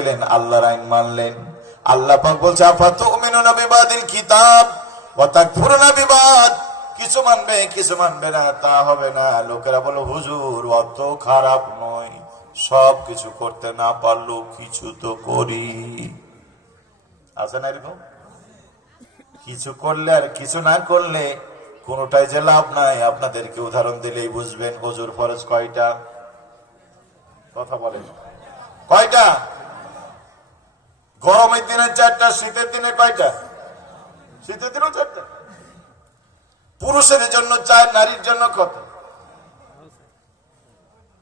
দিলেন আল্লাহর আইন মানলেন। আল্লাহ পাক বলছে আফাত উমিনুনা বিবাদিল কিতাব? বিবাদ? কিছু মানবে কিছু মানবে না, তা হবে না। লোকেরা বলো হুজুর, অত খারাপ নয় সব কিছু করতে না পারলেও কিছু তো করি। আছে না এরকম? কিছু করলে আর কিছু না করলে কোনোটাই যে লাভ নাই। আপনাদেরকে উদাহরণ দিলেই বুঝবেন, হজুর ফরজ কয়টা? কথা বলেন। কয়টা? গরমের দিনে চারটা, শীতের দিনে কয়টা? শীতের দিনেও চারটা। পুরুষের জন্য চার, নারীর জন্য কত?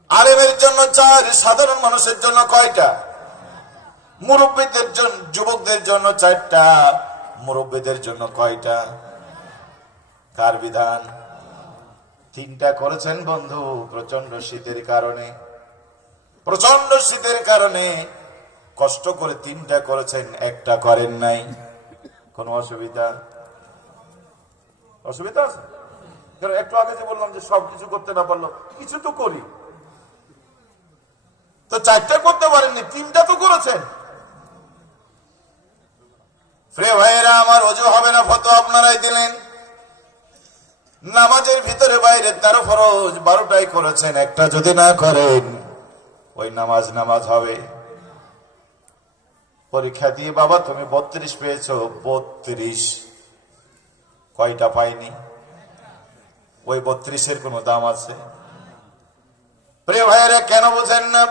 আলেমের জন্য চার, সাধারণ মানুষের জন্য কয়টা? মুরব্বীদের জন্য যুবকদের জন্য চারটা, মুরব্বীদের জন্য কয়টা? কার বিধান? তিনটা করেছেন বন্ধু প্রচণ্ড শীতের কারণে। প্রচণ্ড শীতের কারণে কষ্ট করে তিনটা করেছেন, একটা করেন নাই। কোনো অসুবিধা? অসুবিধা আছে? একটু আগে যে বললাম যে সবকিছু করতে না পারল, কিছু তো করি। তো চারটা করতে পারেননি, তিনটা তো করেছেন। ভাইয়েরা, আমার অজু হবে না ফটো আপনারাই দিলেন। নামাজের ভিতরে বাইরে তেরো ফরজ বারোটাই করেছেন, একটা যদি না করেন, ওই নামাজ নামাজ হবে। পরীক্ষা দিয়ে, বাবা, তুমি বত্রিশ পেয়েছ। বত্রিশ। কয়টা পাইনি? ওই বত্রিশের কোনো দাম আছে? প্রিয় ভাইয়েরা, কেন বোঝেন না?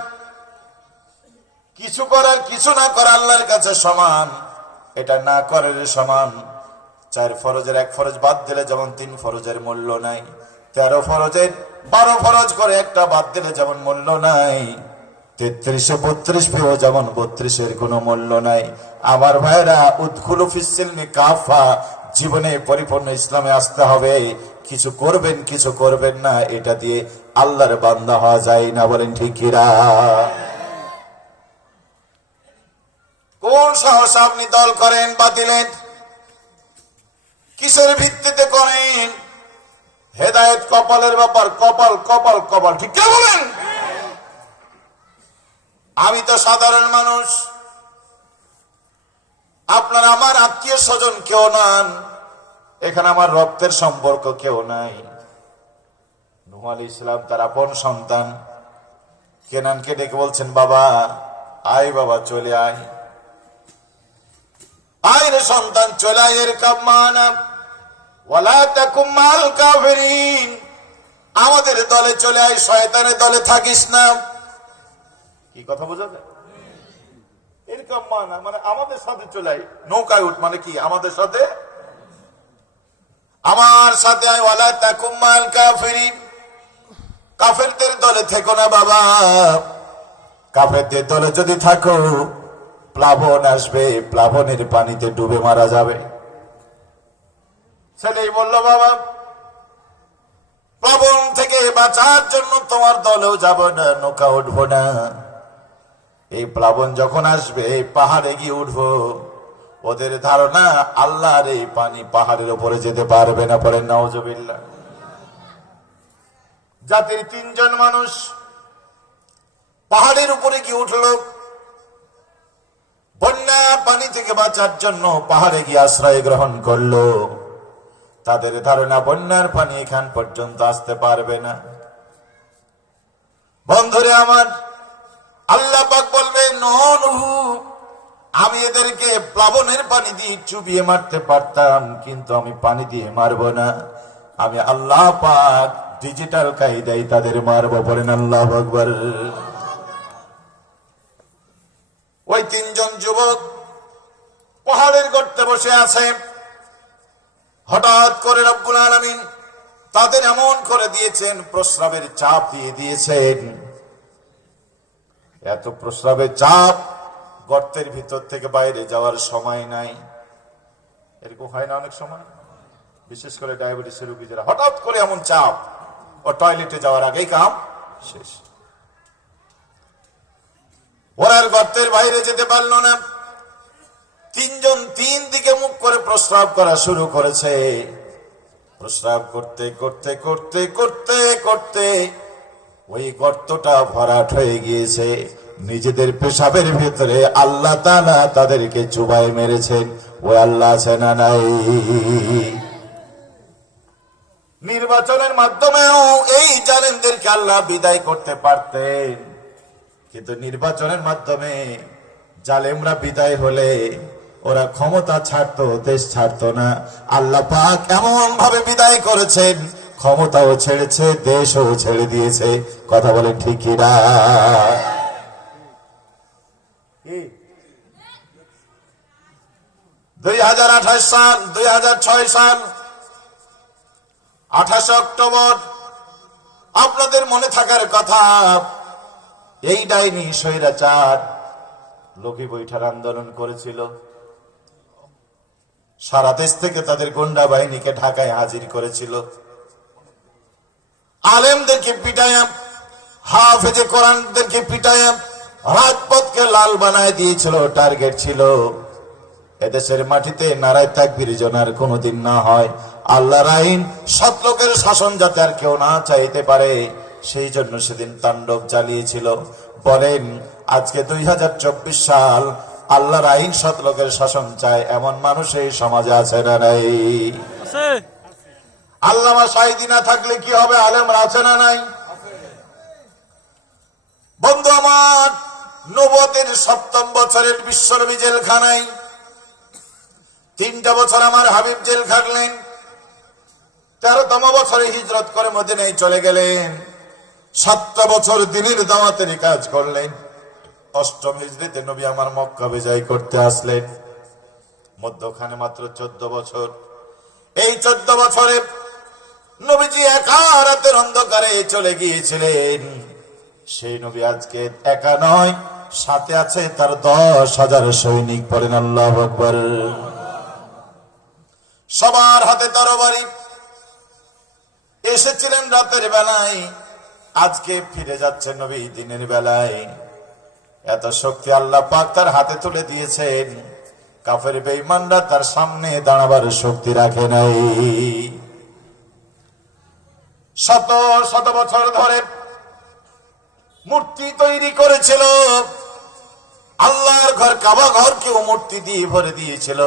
কিছু করার, কিছু না করা আল্লাহর কাছে সমান। এটা না করার সমান। চার ফরজের, এক ফরজ বাদ দিলে যেমন তিন ফরজের মূল্য নাই। তেরো ফরজের, বারো ফরজ করে একটা বাদ দিলে যেমন মূল্য নাই। তেত্রিশে বত্রিশ পেয়েও যেমন বত্রিশের কোনো মূল্য নাই। আমার ভাইরা উৎকুল ফিসিলনি কাফা, জীবনে পরিপূর্ণ ইসলামে আসতে হবে। কিছু করবেন কিছু করবেন না, এটা দিয়ে আল্লাহর বান্দা হওয়া যায় না, বলেন ঠিকিরা কোন সাহস আপনি দল করেন বাতিলেন কিসের ভিত্তিতে করেন? হেদায়ত কপালের ব্যাপার, কপাল কপাল কপাল, ঠিক বলেন? আমি তো সাধারণ মানুষ। আপনার আমার আত্মীয় স্বজন কেউ নান। এখানে আমার রক্তের সম্পর্ক কেউ নাই। নুহ আলী ইসলাম তার আপন সন্তান। কেনানকে ডেকে বলছেন, বাবা, আয় বাবা, চলে আয়। আয় রে সন্তান, চলে আয় এর কামানা ওয়ালা তাকুম মাল কাফিরিন। আমাদের দলে চলে আয়, শয়তানের দলে থাকিস না। কি কথা বোঝা যায়? এরকম মানা মানে আমাদের সাথে চলে নৌকায় উঠ মানে কি? আমাদের সাথে? আমার সাথে কাফেরদের দলে থেকো না বাবা। কাফেরদের দলে যদি থাকো, প্লাবন আসবে, প্লাবনের পানিতে ডুবে মারা যাবে। ছেলেই বলল, বাবা, প্লাবন থেকে বাঁচার জন্য তোমার দলেও যাব না, নৌকা উঠবো না। এই প্লাবন যখন আসবে, এই পাহাড়ে গিয়ে উঠবো। ওদের ধারণা, আল্লাহর এই পানি পাহাড়ের উপরে যেতে পারবে না পরে নওজবিল্লা জাতির তিনজন মানুষ পাহাড়ের উপরে গিয়ে উঠল। বন্যা পানি থেকে বাঁচার জন্য পাহাড়ে গিয়ে আশ্রয় গ্রহণ করল। তাদের ধারণা, বন্যার পানি এখান পর্যন্ত আসতে পারবে না। বন্ধুরে আমার আল্লাহ পাক বলবে নহু, আমি এদেরকে প্লাবনের পানি দিয়ে চুবিয়ে মারতে পারতাম, কিন্তু আমি পানি দিয়ে মারবো না। আমি আল্লাহ পাক ডিজিটাল কায়দায় তাদের মারবো, বলেন আল্লাহ আকবর। ওই তিনজন যুবক পাহাড়ের গর্তে বসে আছে। হঠাৎ করে রব্বুল আলমিন তাদের এমন করে দিয়েছেন, প্রস্রাবের চাপ দিয়ে দিয়েছেন। এত প্রস্রাবের চাপ গর্তের ভিতর থেকে বাইরে যাওয়ার সময় নাই। এরকম হয় না অনেক সময়? বিশেষ করে ডায়াবেটিসের যারা হঠাৎ করে এমন চাপ ও টয়লেটে যাওয়ার আগেই কাম শেষ। ওরার গর্তের বাইরে যেতে পারল না। তিনজন তিন দিকে মুখ করে প্রস্রাব করা শুরু করেছে। প্রস্রাব করতে করতে করতে করতে করতে ওই গর্তটা ভরাট হয়ে গিয়েছে। নিজেদের পেশাবের ভেতরে আল্লাহ তালা তাদেরকে চুবাই মেরেছেন ও আল্লাহ আছে না নাই। নির্বাচনের মাধ্যমেও এই জালেমদেরকে আল্লাহ বিদায় করতে পারতেন। কিন্তু নির্বাচনের মাধ্যমে জালেমরা বিদায় হলে ওরা ক্ষমতা ছাড়তো, দেশ ছাড়তো না। আল্লাহ পাক এমন ভাবে বিদায় করেছেন ক্ষমতাও ছেড়েছে, দেশও ছেড়ে দিয়েছে। কথা বলে ঠিকই না দুই হাজার আঠাশ সাল, দুই হাজার ছয় সাল, আঠাশে অক্টোবর, আপনাদের মনে থাকার কথা, এই ডাইনি স্বৈরাচার লোকে বৈঠার আন্দোলন করেছিল। সারা দেশ থেকে তাদের গুন্ডা বাহিনীকে ঢাকায় হাজির করেছিল। আলেমদেরকে পিটায়াম হাফেজে কোরআনদেরকে পিটায়াম রাজপথকে লাল বানায় দিয়েছিল, টার্গেট ছিল। এদেশের মাটিতে নারায় তাকবির জনার কোনোদিন না হয়। আল্লাহর আইন, সৎ লোকের শাসন যাতে আর কেউ না চাইতে পারে, সেই জন্য সেদিন তাণ্ডব চালিয়েছিল। বলেন, আজকে দুই হাজার চব্বিশ সাল আল্লাহর আইন সৎ লোকের শাসন চায়, এমন মানুষ এই সমাজে আছে না নাই? আল্লামা সাইদি না থাকলে কি হবে? আলেমরা আছে না নাই? বন্ধু আমার নবতের সপ্তম বছরের বিশ্বনবী জেলখানায় তিনটা বছর আমার হাবিব জেল খাটলেন। তেরোতম বছরে হিজরত করে মদিনায় চলে গেলেন। সাতটা বছর দিনের দাওয়াতের কাজ করলেন। অষ্টম হিজড়িতে নবী আমার মক্কা বিজয় করতে আসলেন। মধ্যখানে মাত্র চোদ্দ বছর। এই চোদ্দ বছরে নবীজি একা রাতের অন্ধকারে চলে গিয়েছিলেন। সেই নবী আজকে একা নয়, সাথে আছে তার দশ হাজার সৈনিক পড়েন আল্লাহ আকবর। সবার হাতে তরবারি। এসেছিলেন রাতের বেলায়, আজকে ফিরে যাচ্ছে নবী দিনের বেলায়। এত শক্তি আল্লাহ পাক তার হাতে তুলে দিয়েছেন। কাফের বেঈমানরা তার সামনে দাঁড়াবার শক্তি রাখে নাই। শত শত বছর ধরে মূর্তি তৈরি করেছিল। আল্লাহর ঘর, কাবা ঘর কেউ মূর্তি দিয়ে ভরে দিয়েছিল।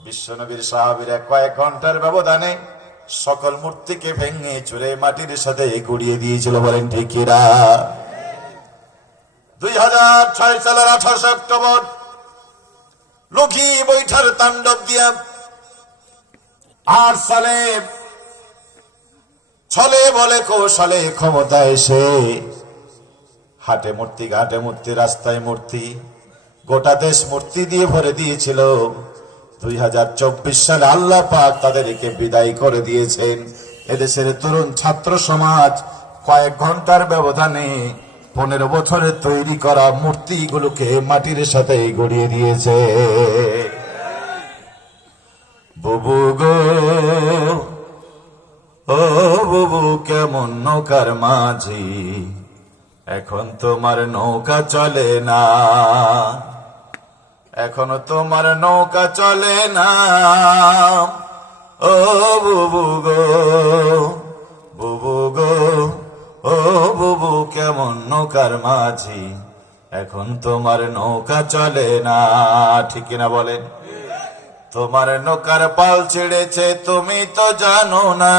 বিশ্বনবীর সাহাবিরা কয়েক ঘণ্টার ব্যবধানে সকল মূর্তিকে ভেঙে চুরে মাটির সাথে গুড়িয়ে দিয়েছিল বলেন ঠিকিরা দুই হাজার ছয় সালের আঠাশ অক্টোবর লক্ষ্মী বৈঠার তাণ্ডব দিয়া আট সালে ছলে বলে কৌশলে ক্ষমতা এসে হাটে মূর্তি, ঘাটে মূর্তি, রাস্তায় মূর্তি, গোটা দেশ মূর্তি দিয়ে ভরে দিয়েছিল। দুই হাজার চব্বিশ সালে আল্লাহ পাক তাদেরকে বিদায় করে দিয়েছেন। এদেশের তরুণ ছাত্র সমাজ কয়েক ঘণ্টার ব্যবধানে পনেরো বছরের তৈরি করা মূর্তিগুলোকে মাটির সাথে গড়িয়ে দিয়েছে। বুবু গো নৌকার মাঝি, এখন তোমার নৌকা চলে না। এখনও তোমার নৌকা চলে না। ও বুবু গো বুবু গো, ও বুবু, কেমন নৌকার মাঝি, এখন তোমার নৌকা চলে না। ঠিক না বলেন? তোমার নৌকার পাল ছেড়েছে, তুমি তো জানো না।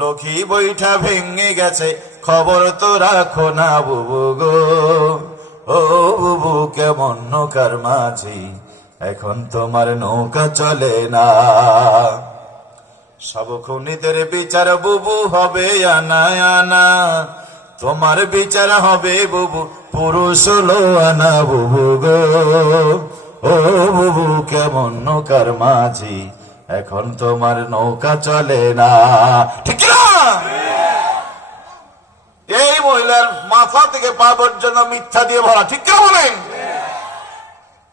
লক্ষ্মী বৈঠা ভেঙে গেছে, খবর তো রাখো না বুবু গো। ও বুবু, কেমন নৌকার মাঝি, এখন তোমার নৌকা চলে না। সব খুনিদের বিচার বুবু হবে আনা আনা, তোমার বিচার হবে বুবু, পুরুষ হলো আনা বুবু গো। ও বুবু, কেমন নৌকার মাঝি এখন তোমার নৌকা চলে না। ঠিক না এই মহিলার মাথা থেকে পা পর্যন্ত মিথ্যা দিয়ে ভরা ঠিক না বলেন?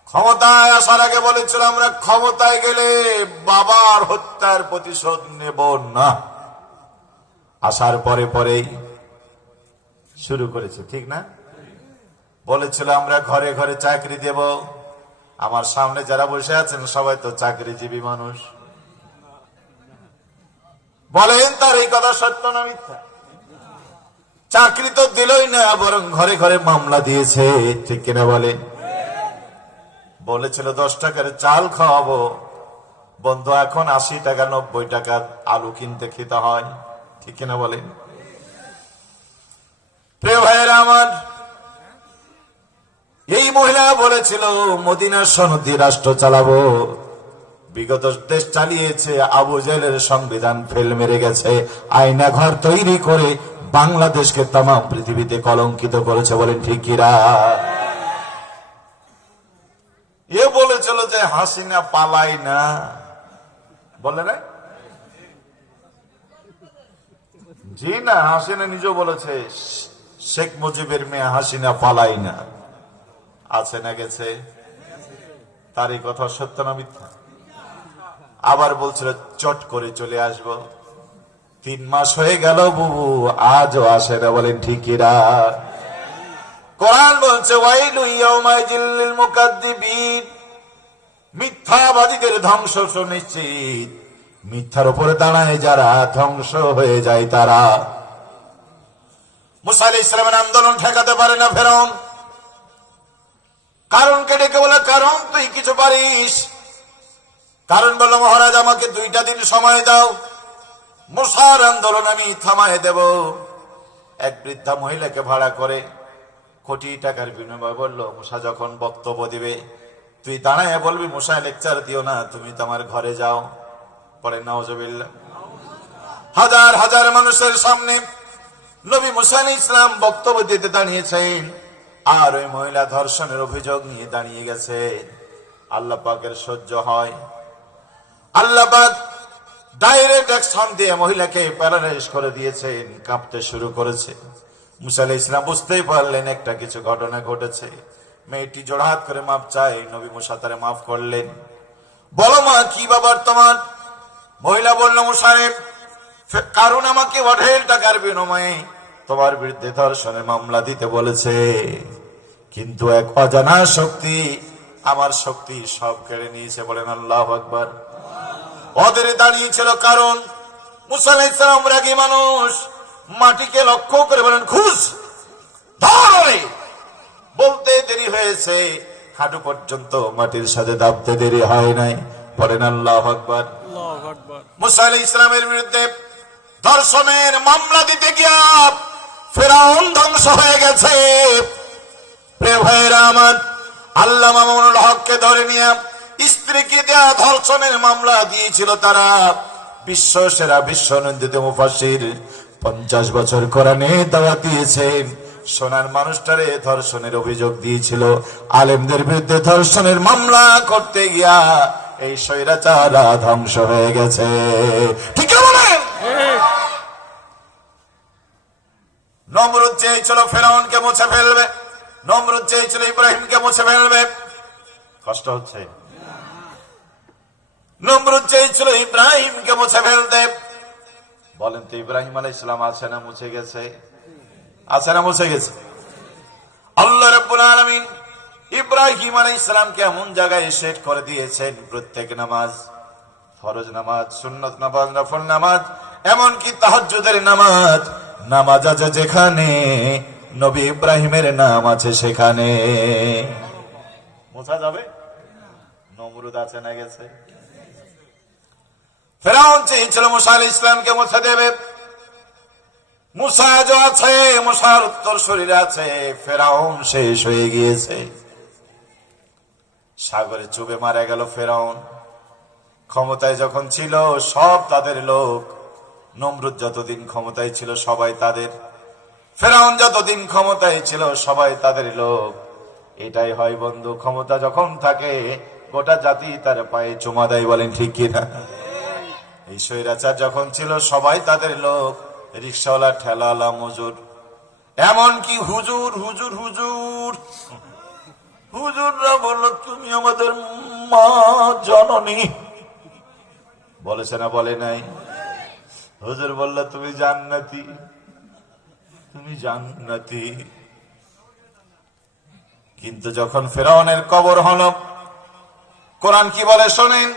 ক্ষমতায় আসার আগে বলেছিল আমরা ক্ষমতায় গেলে বাবার হত্যার প্রতিশোধ নেব না। আসার পরে পরেই শুরু করেছে, ঠিক না? বলেছিল আমরা ঘরে ঘরে চাকরি দেব। আমার সামনে যারা বসে আছেন, সবাই তো চাকরিজীবী মানুষ। বলেন তার এই কথা সত্য না মিথ্যা? চাকরি তো দিলই না, বরং ঘরে ঘরে মামলা দিয়েছে। ঠিক কিনা বলে বলেছিল, দশ টাকার চাল খাওয়াবো। বন্ধু, এখন আশি টাকা, নব্বই টাকা আলু কিনতে খেতে হয়। ঠিক কিনা বলেন? আমার, এই মহিলা বলেছিল, মদিনার সনদি রাষ্ট্র চালাবো। বিগত দেশ চালিয়েছে আবু জেলের সংবিধান, ফেল মেরে গেছে। আয়না ঘর তৈরি করে বাংলাদেশকে তাম পৃথিবীতে কলঙ্কিত করেছে বলেন ঠিকিরা এ বলেছিল যে হাসিনা পালাই না। বলে না জি না, হাসিনা নিজেও বলেছে, শেখ মুজিবের মেয়ে হাসিনা পালাই না। আছে না গেছে? তার এই কথা সত্য না মিথ্যা? আবার বলছিল, চট করে চলে আসব। তিন মাস হয়ে গেল, বুবু, আজও আসে না। বলেন ঠিকিরা কোরআন বলছে মিথ্যাবাদীদের ধ্বংস সুনিশ্চিত। মিথ্যার উপরে দাঁড়ায় যারা, ধ্বংস হয়ে যায় তারা। মুসা আলাইহিস ইসলামের আন্দোলন ঠেকাতে পারে না ফেরন কারণকে ডেকে বলে, কারণ তুই কিছু পারিস। কারণ বলল মহারাজ, আমাকে দুইটা দিন সময় দাও। মুসার আন্দোলন আমি থামায় দেব। এক বৃদ্ধা মহিলাকে ভাড়া করে কোটি টাকার বিনিময় বলল, মুসা, যখন বক্তব্য দিবে, তুই দাঁড়ায় বলবি, মুসায় লেকচার দিও না, তুমি তোমার ঘরে যাও। পরে নওয়াজবিল্লা হাজার হাজার মানুষের সামনে নবী মুসান ইসলাম বক্তব্য দিতে দাঁড়িয়েছেন, আর ওই মহিলা ধর্ষণের অভিযোগ নিয়ে দাঁড়িয়ে গেছে। আল্লাহ পাকের সহ্য হয়। আল্লাহ পাক ডাইরেক্ট অ্যাকশন দিয়ে মহিলাকে প্যারালাইজ করে দিয়েছেন, কাঁপতে শুরু করেছে। মুসা আলাইহিস ইসলাম বুঝতেই পারলেন একটা কিছু ঘটনা ঘটেছে। মেয়েটি জোড়হাত করে মাপ চাই নবী মুসা তারে মাফ করলেন। বলো মা, কি বাবার তোমার? মহিলা বলল মুসারেফ কারণ আমাকে অঢেল টাকার বিনিময়ে তোমার বিরুদ্ধে ধর্ষণের মামলা দিতে বলেছে। কিন্তু এক অজানা শক্তি আমার শক্তি সব কেড়ে নিয়েছে বলেন আল্লাহ আকবার। ওদের দাঁড়িয়েছিল কারণ মুসা ইসলাম রাগী মানুষ। মাটিকে লক্ষ্য করে বলেন খুশ ধরে বলতে দেরি হয়েছে। হাঁটু পর্যন্ত মাটির সাথে দাবতে দেরি হয় নাই। বলেন আল্লাহ আকবার। আকবার। ইসলামের বিরুদ্ধে ধর্ষণের মামলা দিতে গিয়া ফেরাউন ধ্বংস হয়ে গেছে। প্রিয় ভাইয়েরা আমার আল্লাহ মামুনুল হককে ধরে নিয়ে স্ত্রীকে দেয়া ধর্ষণের মামলা দিয়েছিল তারা। বিশ্ব সেরা বিশ্ব নন্দিত মুফাসির পঞ্চাশ বছর কোরআনে দাওয়া দিয়েছেন সোনার মানুষটারে ধর্ষণের অভিযোগ দিয়েছিল। আলেমদের বিরুদ্ধে ধর্ষণের মামলা করতে গিয়া এই স্বৈরাচারা ধ্বংস হয়ে গেছে। ঠিক বলেন? নমরুদ চেয়েছিল ফেরাউনকে মুছে ফেলবে। নমরুদ চেয়েছিল ইব্রাহিমকে মুছে ফেলবে। কষ্ট হচ্ছে। নমরুদ চেয়েছিল ইব্রাহিমকে মুছে ফেলতে। বলেন তো ইব্রাহিম আলাই ইসলাম আছে না মুছে গেছে? আছে না মুছে গেছে? আল্লাহ রব্বুল আলমিন ইব্রাহিম আলাই ইসলামকে এমন জায়গায় সেট করে দিয়েছেন, প্রত্যেক নামাজ। ফরজ নামাজ, সুন্নত নামাজ, নফল নামাজ, এমনকি তাহাজ্জুদের নামাজ। নামাজ আছে যেখানে, নবী ইব্রাহিমের নাম আছে সেখানে। মোছা যাবে? নমরুদ আছে না গেছে? ফেরাউন চেয়েছিল মুসা আলী ইসলামকে মুছে দেবে। মুসা যে আছে, মুসার উত্তর শরীরে আছে, ফেরাউন শেষ হয়ে গিয়েছে। সাগরে চুবে মারা গেল ফেরাউন। ক্ষমতায় যখন ছিল, সব তাদের লোক, নমরুদ যতদিন ক্ষমতায় ছিল, সবাই তাদের। ফেরাউন যতদিন ক্ষমতায় ছিল, সবাই তাদের লোক। এটাই হয় বন্ধু, ক্ষমতা যখন থাকে, গোটা জাতি তার পায়ে চুমা দেয় বলেন ঠিক কিনা? এই স্বৈরাচার যখন ছিল, সবাই তাদের লোক, রিক্সাওয়ালা ঠেলাওয়ালা মজুর। এমন কি হুজুর হুজুর হুজুর। হুজুররা বলল, তুমি আমাদের মা জননী। বলেছে না, বলে নাই। হুজুর বলল, তুমি জান্নাতি। তুমি জান্নাতি। কিন্তু যখন ফেরাউনের কবর হল, কোরআন কি বলে শোনেন?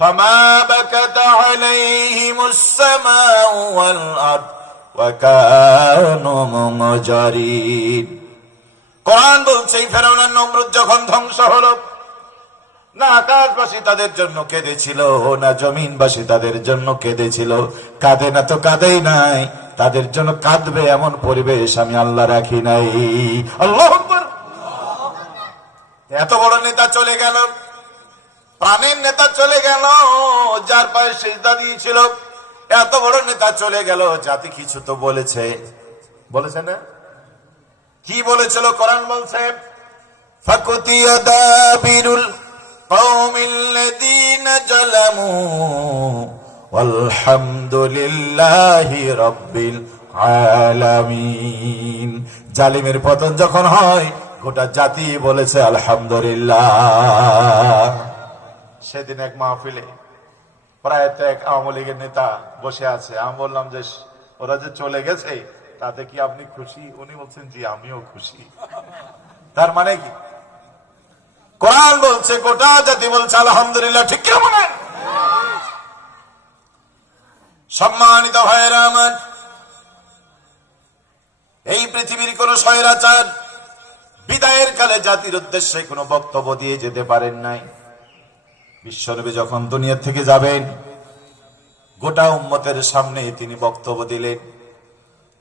فما بكت عليهم السماء والأرض وكانوا مجرين কোরআন বলছে এই ফেরাউনের নমরুদ যখন ধ্বংস হলো না আকাশবাসী তাদের জন্য কেঁদেছিল না জমিনবাসী তাদের জন্য কেঁদেছিল কাঁদে না তো কাঁদেই নাই তাদের জন্য কাঁদবে এমন পরিবেশ আমি আল্লাহ রাখি নাই আল্লাহ আকবার। এত বড় নেতা চলে গেল প্রাণের নেতা চলে গেল যার পায়ে সেজদা দিয়েছিল এত বড় নেতা চলে গেল জাতি কিছু তো বলেছে বলেছে না কি বলেছিল কোরআন বলছে فقطي دابر القوم الذين ظلموا والحمد لله رب العالمين জালিমের পতন যখন হয় গোটা জাতি বলেছে আলহামদুলিল্লাহ সেদিন এক মাহফিলে প্রায় তো এক আওয়ামী লীগের নেতা বসে আছে। আমি বললাম, যে ওরা যে চলে গেছে, তাতে কি আপনি খুশি? উনি বলছেন, জি, আমিও খুশি। তার মানে কি? কোরআন বলছে, গোটা জাতি বলছে, আলহামদুলিল্লাহ, ঠিক বলেন? সম্মানিত ভাইয়েরা আমার, এই পৃথিবীর কোন স্বৈরাচার বিদায়ের কালে জাতির উদ্দেশ্যে কোনো বক্তব্য দিয়ে যেতে পারেন নাই। বিশ্বনবী যখন দুনিয়া থেকে যাবেন, গোটা উম্মতের সামনে তিনি বক্তব্য দিলেন,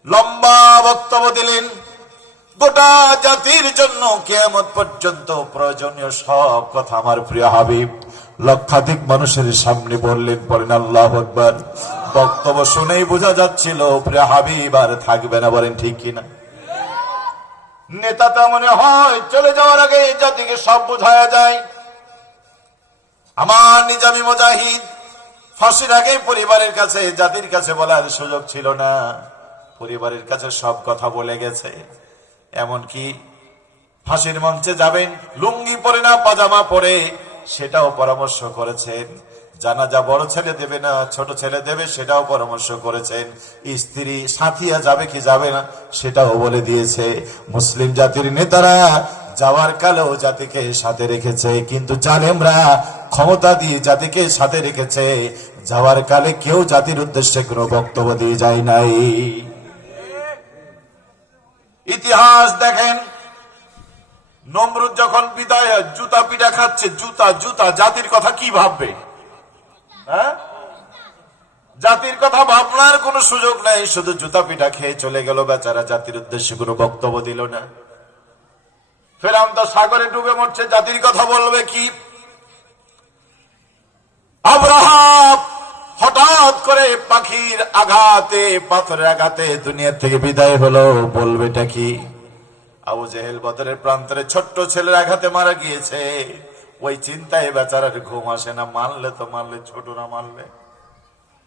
লম্বা বক্তব্য দিলেন, গোটা জাতির জন্য কেমন পর্যন্ত প্রয়োজনীয় সব কথা আমার প্রিয় হাবিব লক্ষাধিক মানুষের সামনে বললেন, বলেন আল্লাহ আকবার। বক্তব্য শুনেই বোঝা যাচ্ছিল, প্রিয় হাবিব আর থাকবে না, বলেন ঠিক কিনা। নেতা তো মনে হয় চলে যাওয়ার আগে জাতিকে সব বোঝায়া যায়। আমার নিজামি মুজাহিদ, ফাঁসির আগে পরিবারের কাছে, জাতির কাছে বলার সুযোগ ছিল না। পরিবারের কাছে সব কথা বলে গেছে। এমনকি ফাঁসির মঞ্চে যাবেন, লুঙ্গি পরে না, পাজামা পরে, সেটাও পরামর্শ করেছেন। জানাজা বড় ছেলে দেবে না, ছোট ছেলে দেবে, সেটাও পরামর্শ করেছেন। স্ত্রী সাথিয়া যাবে কি যাবে না, সেটাও বলে দিয়েছে। মুসলিম জাতির নেতারা যাওয়ার কালেও জাতিকে সাথে রেখেছে, কিন্তু জালেমরা ক্ষমতা দিয়ে জাতিকে সাথে রেখেছে। যাওয়ার কালে কেউ জাতির উদ্দেশ্যে কোনো বক্তব্য দিয়ে যায় নাই। ইতিহাস দেখেন, নমরুদ যখন বিদায় জুতা পিঠা খাচ্ছে, জুতা জুতা, জাতির কথা কি ভাববে? হ্যাঁ? জাতির কথা ভাবনার কোনো সুযোগ নাই, শুধু জুতা পিঠা খেয়ে চলে গেল বেচারা, জাতির উদ্দেশ্যে কোনো বক্তব্য দিল না। ফেরাম তো সাগরে ডুবে মরছে, জাতির কথা বলবে কি? আব্রাহাম হঠাৎ করে পাখির আঘাতে, পাথরের আঘাতে দুনিয়া থেকে বিদায় হলো বলবেটা কি? আবু জেহেল বদরের প্রান্তরে ছোট্ট ছেলের আঘাতে মারা গিয়েছে। ওই চিন্তায় বেচারার ঘুম আসে না মানলে তো মানলে ছোট না মানলে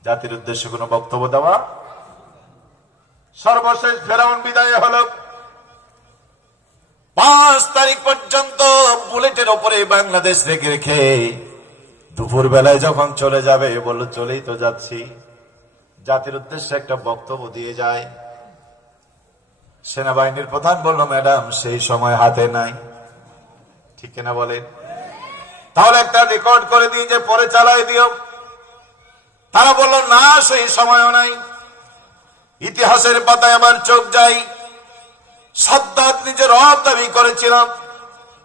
জাতির উদ্দেশ্যে কোনো বক্তব্য দেওয়া? সর্বশেষ ফেরাউন বিদায় হলো। পাঁচ তারিখ পর্যন্ত বুলেটের ওপরে বাংলাদেশ রেখে রেখে দুপুর বেলায় যখন চলে যাবে বলল, চলেই তো যাচ্ছি। জাতির উদ্দেশ্যে একটা বক্তব্য দিয়ে যায়। সেনাবাহিনীর প্রধান বলল, ম্যাডাম, সেই সময় হাতে নাই। ঠিক কিনা বলেন? তাহলে একটা রেকর্ড করে দিই যে পরে চালাই দিও। তারা বলল, না, সেই সময়ও নাই। ইতিহাসের পাতায় আমার চোখ যায়। সাদ্দাত নিজের রব দাবি করেছিল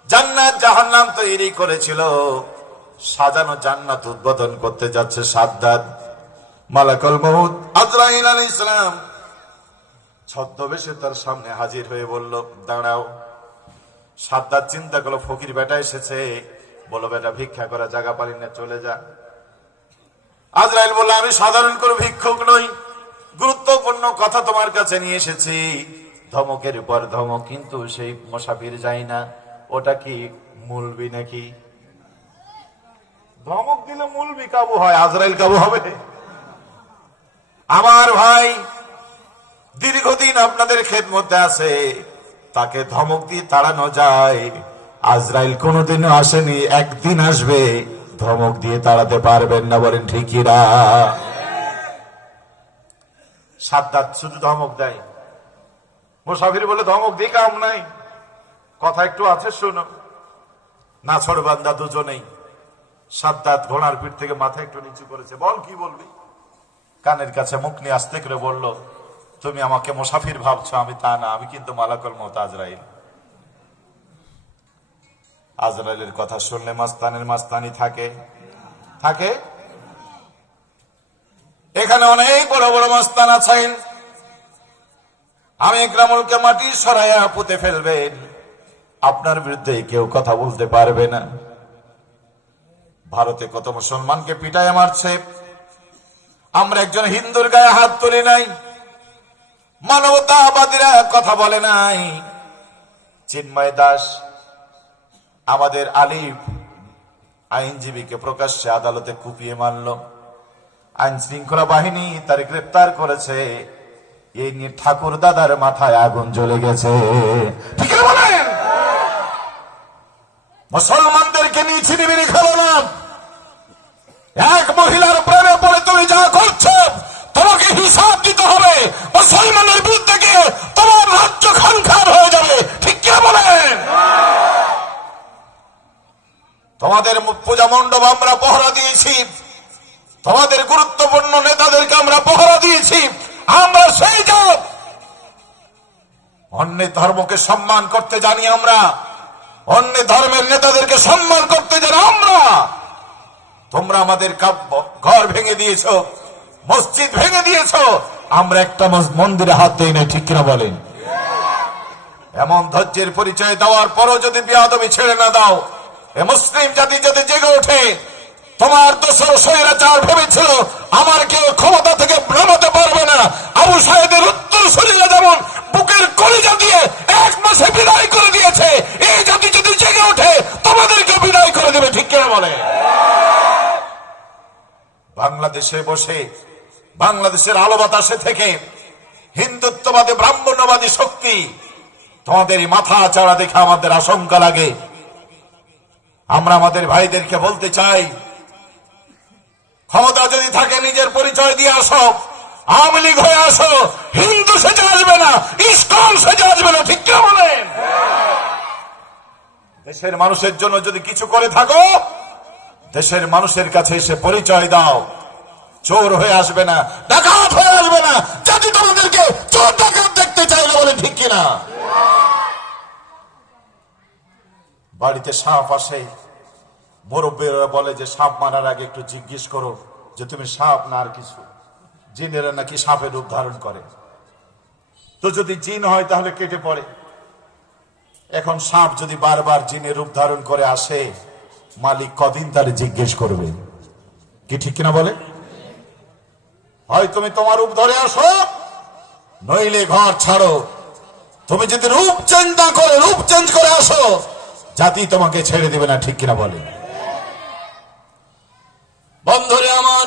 জান্নাত জাহান্নাম তৈরি করেছিল। সাজানো জান্নাত উদ্বোধন করতে যাচ্ছে সাদ্দাত মালাকল মহুদ আজরাইল আলাইহিস ইসলাম ছদ্মবেশে তার সামনে হাজির হয়ে বলল, দাঁড়াও। সাদ্দাত চিন্তা করল, ফকির বেটা এসেছে। বলো বেটা, ভিক্ষা করা জায়গা পারি না, চলে যা। আজরাইল বলল, আমি সাধারণ কোনো ভিক্ষুক নই। গুরুত্বপূর্ণ কথা তোমার কাছে নিয়ে এসেছি। ধমকের পর ধমক, কিন্তু সেই মোসাফির যায় না। ওটা কি মূলবি নাকি? ধমক দিলে মুলবি কাবু হয়, আজরাইল কাবু হবে। আমার ভাই দীর্ঘদিন আপনাদের ক্ষেত খেদমধ্যে আছে, তাকে ধমক দিয়ে তাড়ানো যায়। আজরাইল কোনোদিনও আসেনি, একদিন আসবে। ধমক দিয়ে তাড়াতে পারবেন না বলেন ঠিকই না? সাদ্দাত শুধু ধমক দেয়। মুসাফির বলে, ধমক দিয়ে কাম নাই। কথা একটু আছে, শোনো। না ছড় বান্দা, দুজনেই সাদ্দাত ঘোড়ার পিঠ থেকে মাথা একটু নিচু করেছে। বল, কি বলবি? কানের কাছে মুখ নিয়ে আসতে করে বলল, তুমি আমাকে মুসাফির ভাবছ, আমি তা না, আমি কিন্তু মালাকল মত আজরাইল। আজরাইলের কথা শুনলে মাস্তানের মাস্তানি থাকে। থাকে? এখানে অনেক বড় বড় মাস্তান আছেন। আমি গ্রামলকে মাটি সরাইয়া পুঁতে ফেলবেন। আপনার বিরুদ্ধে কেউ কথা বলতে পারবে না। ভারতে কত মুসলমানকে পিটায় মারছে। আমরা একজন হিন্দুর গায়ে হাত তুলি নাই। মানবতাবাদীরা কথা বলে নাই। চিন্ময় দাস, আমাদের আলিফ আইনজীবীকে প্রকাশ্যে আদালতে কুপিয়ে মারল। আইন শৃঙ্খলা বাহিনী তার গ্রেপ্তার করেছে। এই নিয়ে ঠাকুর দাদার মাথায় আগুন জ্বলে গেছে। মুসলমানদেরকে নিয়ে ছিনিমিনি খেলো এক মহিলার প্রেমে পড়ে তুমি যা করছ, তোমাকে হিসাব দিতে হবে। মুসলমানের বিরুদ্ধে গিয়ে তোমার রাজ্য খানখান হয়ে যাবে। ঠিক কে বলেন? তোমাদের পূজা মণ্ডপ আমরা পহরা দিয়েছি। তোমাদের গুরুত্বপূর্ণ নেতাদেরকে আমরা পহরা দিয়েছি। আমরা সেই জাত অন্যের ধর্মকে সম্মান করতে জানি আমরা। অন্য ধর্মের নেতাদেরকে সম্মান করতে জানি আমরা। তোমরা আমাদের ঘর ভেঙে দিয়েছ, মসজিদ ভেঙে দিয়েছ। আমরা একটা মন্দিরে হাত দিই না ঠিক কিনা বলেন? এমন ধৈর্যের পরিচয় দেওয়ার পরও যদি বিয়াদবি ছেড়ে না দাও, এ মুসলিম জাতি যদি জেগে ওঠে তোমার দোষর স্বৈরাচার ভেবেছিল, আমার কেউ ক্ষমতা থেকে নামাতে পারবে না। আবু সাহেবের উত্তর শরীরে যেমন বুকের কলিজা দিয়ে এক মাসে বিদায় করে দিয়েছে, এই জাতি যদি জেগে ওঠে, তোমাদেরকে বিদায় করে দেবে, ঠিক কিনা বলে? বাংলাদেশে বসে, বাংলাদেশের আলো বাতাসে থেকে হিন্দুত্ববাদী, ব্রাহ্মণ্যবাদী শক্তি তোমাদের মাথা চাড়া দেখে আমাদের আশঙ্কা লাগে। আমরা আমাদের ভাইদেরকে বলতে চাই ক্ষমতা যদি থাকে, নিজের পরিচয় দিয়ে আসো। আওয়ামী লীগ হয়ে আসো। হিন্দু সেজে আসবে না, ইস্কন সেজে আসবে না, ঠিক কিনা বলেন? দেশের মানুষের জন্য যদি কিছু করে থাকো, দেশের মানুষের কাছে এসে পরিচয় দাও। চোর হয়ে আসবে না, ডাকাত হয়ে আসবে না, জাতি তোমাদেরকে চোর ডাকাত দেখতে চাইলে বলে ঠিক কিনা? বাড়িতে সাপ আসে মুরব্বীরা বলে যে সাপ মারার আগে একটু জিজ্ঞেস করো যে তুমি সাপ না আর কিছু। জিনেরা নাকি সাপের রূপ ধারণ করে। তো যদি জিন হয় তাহলে কেটে পড়ে। এখন সাপ যদি বারবার জিনের রূপ ধারণ করে আসে, মালিক কদিন তারে জিজ্ঞেস করবে? কি ঠিক কিনা বলে? হয় তুমি তোমার রূপ ধরে আসো, নইলে ঘর ছাড়ো। তুমি যদি রূপ চেঞ্জ না করে, রূপ চেঞ্জ করে আসো, জাতি তোমাকে ছেড়ে দেবে না, ঠিক কিনা বলে? বন্ধুরে আমার